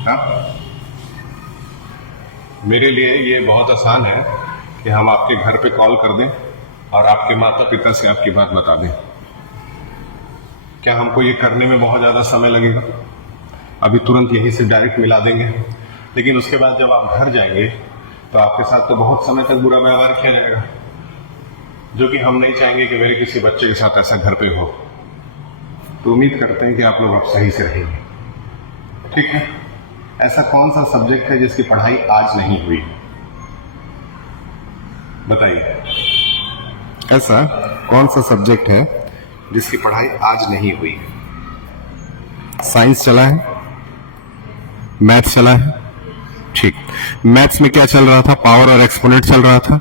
हाँ, मेरे लिए ये बहुत आसान है कि हम आपके घर पे कॉल कर दें और आपके माता पिता से आपकी बात बता दें। क्या हमको ये करने में बहुत ज़्यादा समय लगेगा? अभी तुरंत यहीं से डायरेक्ट मिला देंगे, लेकिन उसके बाद जब आप घर जाएंगे तो आपके साथ तो बहुत समय तक बुरा व्यवहार किया जाएगा, जो कि हम नहीं चाहेंगे कि मेरे किसी बच्चे के साथ ऐसा घर पे हो। तो उम्मीद करते हैं कि आप लोग अब सही से रहेंगे, ठीक है? ऐसा कौन सा सब्जेक्ट है जिसकी पढ़ाई आज नहीं हुई? बताइए, ऐसा कौन सा सब्जेक्ट है जिसकी पढ़ाई आज नहीं हुई? साइंस चला है, मैथ्स चला है, ठीक। मैथ्स में क्या चल रहा था? पावर और एक्सपोनेंट चल रहा था।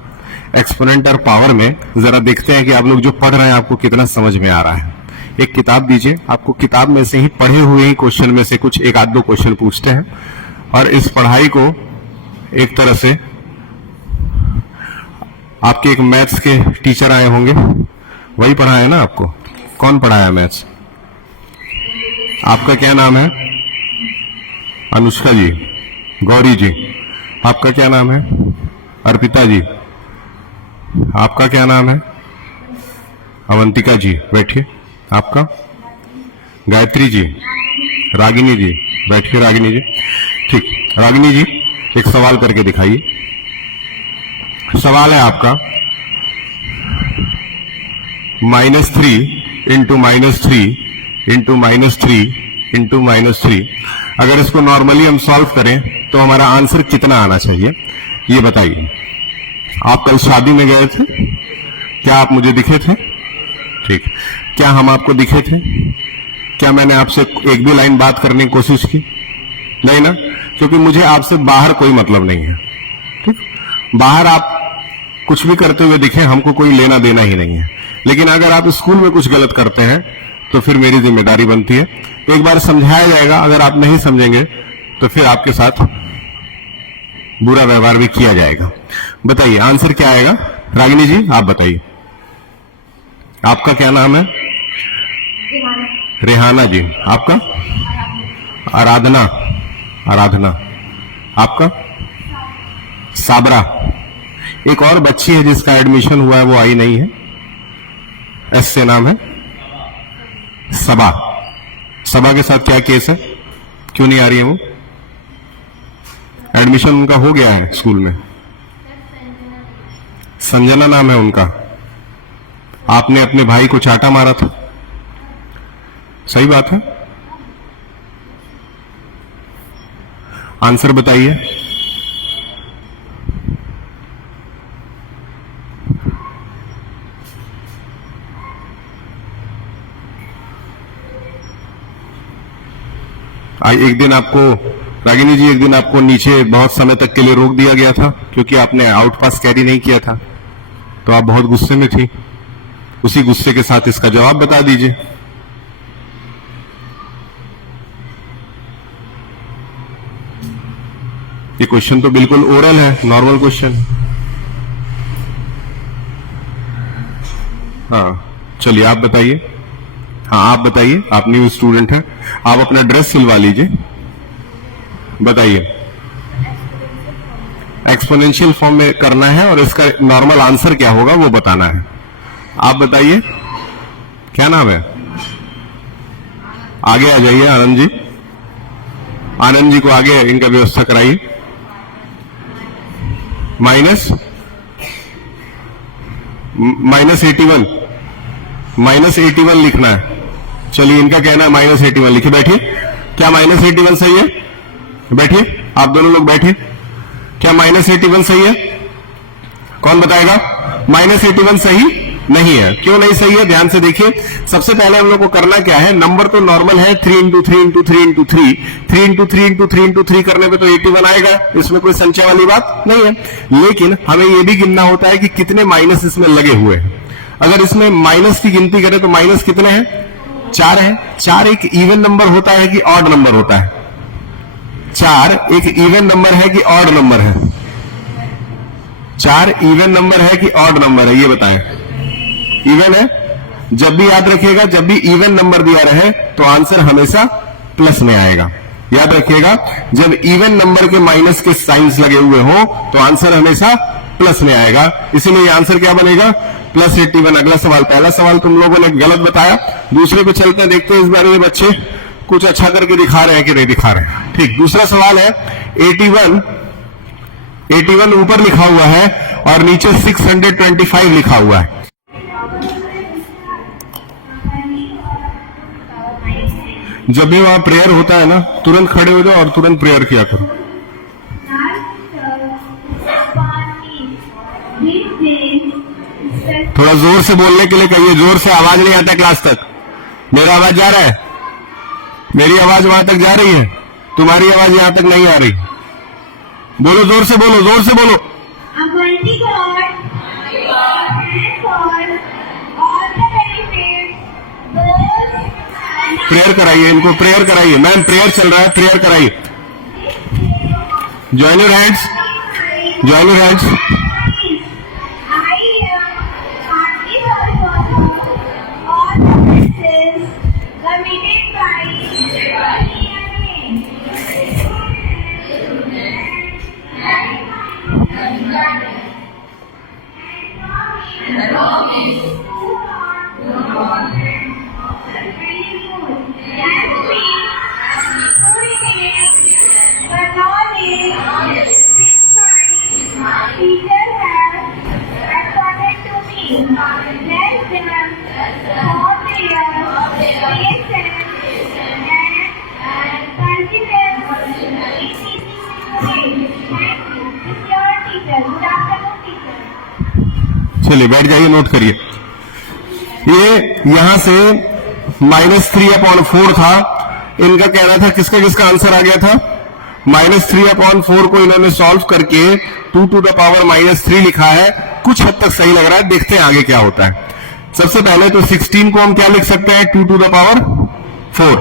एक्सपोनेंट और पावर में जरा देखते हैं कि आप लोग जो पढ़ रहे हैं आपको कितना समझ में आ रहा है। एक किताब दीजिए, आपको किताब में से ही पढ़े हुए ही क्वेश्चन में से कुछ एक आध दो क्वेश्चन पूछते हैं, और इस पढ़ाई को एक तरह से आपके एक मैथ्स के टीचर आए होंगे, वही पढ़ाया ना आपको? कौन पढ़ाया मैथ्स? आपका क्या नाम है? अनुष्का जी, गौरी जी। आपका क्या नाम है? अर्पिता जी। आपका क्या नाम है? अवंतिका जी, बैठिए। आपका? गायत्री जी, रागिनी जी, बैठिए रागिनी जी। ठीक, रागिनी जी एक सवाल करके दिखाइए। सवाल है आपका, -3 इंटू -3 इंटू -3 इंटू -3, अगर इसको नॉर्मली हम सॉल्व करें तो हमारा आंसर कितना आना चाहिए, ये बताइए। आप कल शादी में गए थे, क्या आप मुझे दिखे थे? ठीक, क्या हम आपको दिखे थे? क्या मैंने आपसे एक भी लाइन बात करने की कोशिश की? नहीं ना, क्योंकि मुझे आपसे बाहर कोई मतलब नहीं है, ठीक। बाहर आप कुछ भी करते हुए दिखे, हमको कोई लेना देना ही नहीं है। लेकिन अगर आप स्कूल में कुछ गलत करते हैं तो फिर मेरी जिम्मेदारी बनती है, एक बार समझाया जाएगा। अगर आप नहीं समझेंगे तो फिर आपके साथ बुरा व्यवहार भी किया जाएगा। बताइए आंसर क्या आएगा? रागिनी जी आप बताइए, आपका क्या नाम है? रेहाना जी। आपका? आराधना। आराधना। आपका? साबरा। एक और बच्ची है जिसका एडमिशन हुआ है, वो आई नहीं है, एस से नाम है, सबा। सबा के साथ क्या केस है, क्यों नहीं आ रही है वो? एडमिशन उनका हो गया है स्कूल में। संजना नाम है उनका। आपने अपने भाई को चाटा मारा था, सही बात है? आंसर बताइए। एक दिन आपको, रागिनी जी, एक दिन आपको नीचे बहुत समय तक के लिए रोक दिया गया था क्योंकि आपने आउट पास कैरी नहीं किया था, तो आप बहुत गुस्से में थी। उसी गुस्से के साथ इसका जवाब बता दीजिए। ये क्वेश्चन तो बिल्कुल ओरल है, नॉर्मल क्वेश्चन। हाँ चलिए आप बताइए। हाँ आप बताइए, आप न्यू स्टूडेंट हैं, आप अपना ड्रेस सिलवा लीजिए। बताइए। एक्सपोनेंशियल फॉर्म में करना है और इसका नॉर्मल आंसर क्या होगा वो बताना है। आप बताइए, क्या नाम है? आगे आ जाइए आनंद जी। आनंद जी को आगे इनका व्यवस्था कराइए। -81 लिखना है। चलिए इनका कहना है -81 लिखिए। बैठिए। क्या -81 सही है? बैठिए, आप दोनों लोग बैठिए। क्या -81 सही है? कौन बताएगा? -81 सही नहीं है। क्यों नहीं सही है? ध्यान से देखिए। सबसे पहले हम लोग को करना क्या है, नंबर तो नॉर्मल है 3 into 3 into 3 into 3, 3 into 3 into 3 into 3 करने पे तो 81 आएगा, इसमें कोई संख्या वाली बात नहीं है। लेकिन हमें यह भी गिनना होता है कि कितने माइनस इसमें लगे हुए हैं। अगर इसमें माइनस की गिनती करें तो माइनस कितने हैं? 4 है। 4 एक इवन नंबर होता है कि ऑड नंबर होता है? 4 एक इवन नंबर है कि ऑड नंबर है? 4 इवन नंबर है कि ऑड नंबर है, ये बताएं। इवन है। जब भी याद रखिएगा, जब भी इवन नंबर दिया रहे तो आंसर हमेशा प्लस में आएगा। याद रखिएगा, जब इवन नंबर के माइनस के साइंस लगे हुए हो तो आंसर हमेशा प्लस में आएगा, इसीलिए आंसर क्या बनेगा, +81। अगला सवाल, पहला सवाल तुम लोगों ने गलत बताया, दूसरे पे चलते हैं, देखते हैं इस बारे में बच्चे कुछ अच्छा करके दिखा रहे हैं कि नहीं दिखा रहे हैं। ठीक, दूसरा सवाल है 81 ऊपर लिखा हुआ है और नीचे 625 लिखा हुआ है। जब भी वहां प्रेयर होता है ना, तुरंत खड़े हो जाओ और तुरंत प्रेयर किया करो। थोड़ा जोर से बोलने के लिए कहिए, जोर से, आवाज नहीं आता क्लास तक। मेरा आवाज जा रहा है? मेरी आवाज वहां तक जा रही है? तुम्हारी आवाज यहां तक नहीं आ रही? बोलो, जोर से बोलो, जोर से बोलो। प्रेयर कराइए इनको, प्रेयर कराइए। मैम प्रेयर चल रहा है, प्रेयर कराइए। Join your hands, join your hands. चलिए बैठ जाइए, नोट करिए। ये यहां से -3/4 था, इनका कहना था, किसका किसका आंसर आ गया था, -3/4 को इन्होंने सॉल्व करके 2 to the power -3 लिखा है। कुछ हद तक सही लग रहा है, देखते हैं आगे क्या होता है। सबसे पहले तो 16 को हम क्या लिख सकते हैं, 2 to the power 4,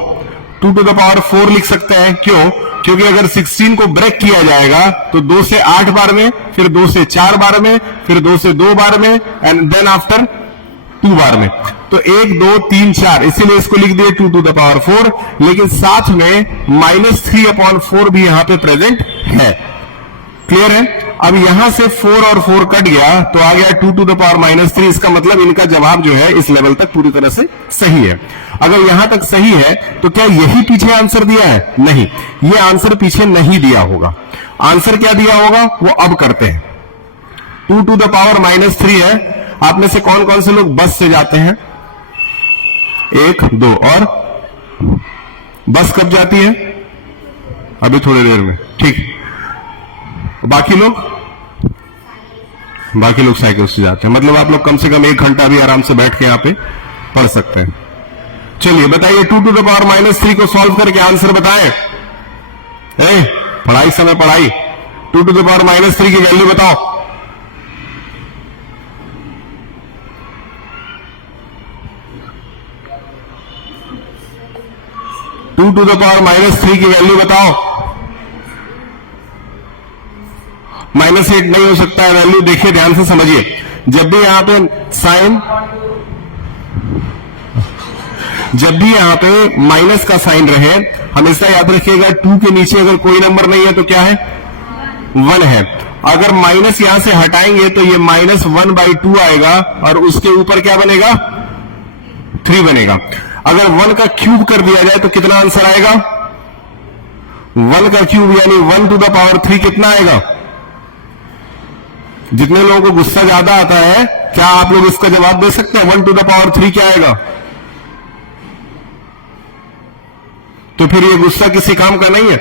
2 to the power 4 लिख सकते हैं। क्यों? क्योंकि अगर 16 को ब्रेक किया जाएगा तो 2 से 8 बार में, फिर 2 से 4 बार में, फिर 2 से 2 बार में, एंड देन आफ्टर 2 बार में। तो 1 2 3 4, इसीलिए इसको लिख दिए 2 to the power 4, लेकिन साथ में -3/4 भी यहां पे प्रेजेंट है। क्लियर है? अब यहां से 4 और 4 कट गया तो आ गया 2 to the power -3। इसका मतलब इनका जवाब जो है इस लेवल तक पूरी तरह से सही है। अगर यहां तक सही है तो क्या यही पीछे आंसर दिया है? नहीं, ये आंसर पीछे नहीं दिया होगा। आंसर क्या दिया होगा वो अब करते हैं। 2 to the power -3 है। आप में से कौन कौन से लोग बस से जाते हैं? 1 2, और बस कब जाती है? अभी थोड़ी देर में। ठीक, बाकी लोग साइकिल से जाते हैं। मतलब आप लोग कम से कम 1 घंटा भी आराम से बैठ के यहाँ पे पढ़ सकते हैं। चलिए बताइए, 2 to the power -3 को सॉल्व करके आंसर बताएं। पढ़ाई समय पढ़ाई। 2 to the power -3 की वैल्यू बताओ। टू टू द पावर -3 की वैल्यू बताओ। -8 नहीं हो सकता है वैल्यू। देखिए ध्यान से समझिए, जब भी यहां पे माइनस का साइन रहे, हमेशा याद रखिएगा 2 के नीचे अगर कोई नंबर नहीं है तो क्या है, 1 है। अगर माइनस यहां से हटाएंगे तो ये -1/2 आएगा और उसके ऊपर क्या बनेगा, 3 बनेगा। अगर 1 का क्यूब कर दिया जाए तो कितना आंसर आएगा, 1 का क्यूब यानी 1 to the power 3 कितना आएगा। जितने लोगों को गुस्सा ज्यादा आता है, क्या आप लोग इसका जवाब दे सकते हैं 1 to the power 3 क्या आएगा? तो फिर ये गुस्सा किसी काम का नहीं है।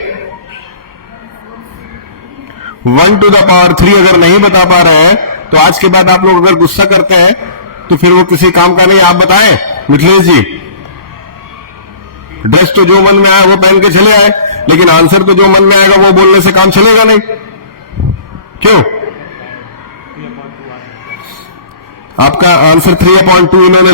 1 to the power 3 अगर नहीं बता पा रहे हैं तो आज के बाद आप लोग अगर गुस्सा करते हैं तो फिर वो किसी काम का नहीं। आप बताएं मिथिलेश जी, ड्रेस तो जो मन में आया वो पहन के चले आए, लेकिन आंसर तो जो मन में आएगा वो बोलने से काम चलेगा नहीं। क्यों? आपका आंसर 3/2 इन्होंने